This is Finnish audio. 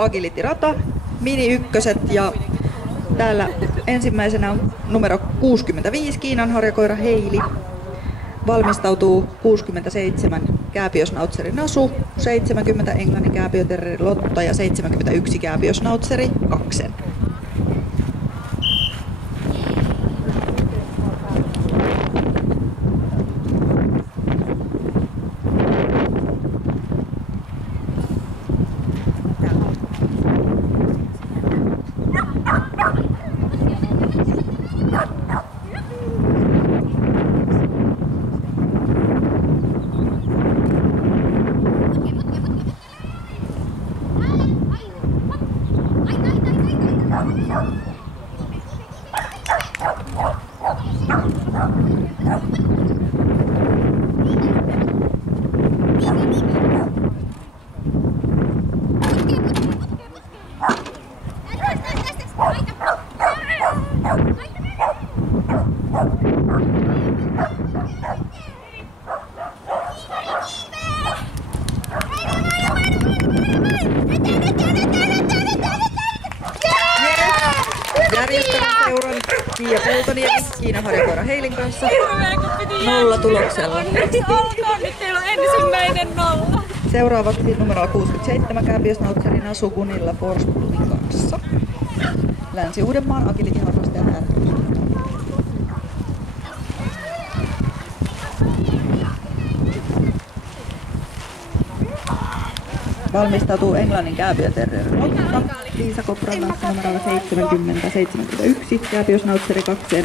Vahva agility-rata, mini-ykköset ja täällä ensimmäisenä on numero 65 Kiinan harjakoira Heili. Valmistautuu 67 kääpiösnautseri Nasu, 70 englannin kääpiöterreri Lotta ja 71 kääpiösnautseri Kaksen. Järjestelmäseuran Pia Peltoniemi Kiinan harjakoira Heilin kanssa 0 tuloksella. Nyt teillä on ensimmäinen 0. Seuraavaksi numero 67 kääpiösnautseri Nasu Gunilla Forsbloodin kanssa. Länsi-Uudenmaan agility-harrastajan ääretys. Valmistautuu englannin kääpiöterreri Lotta Liisa Kopran numerolla 70-71 kääpiösnautseri Kaksen.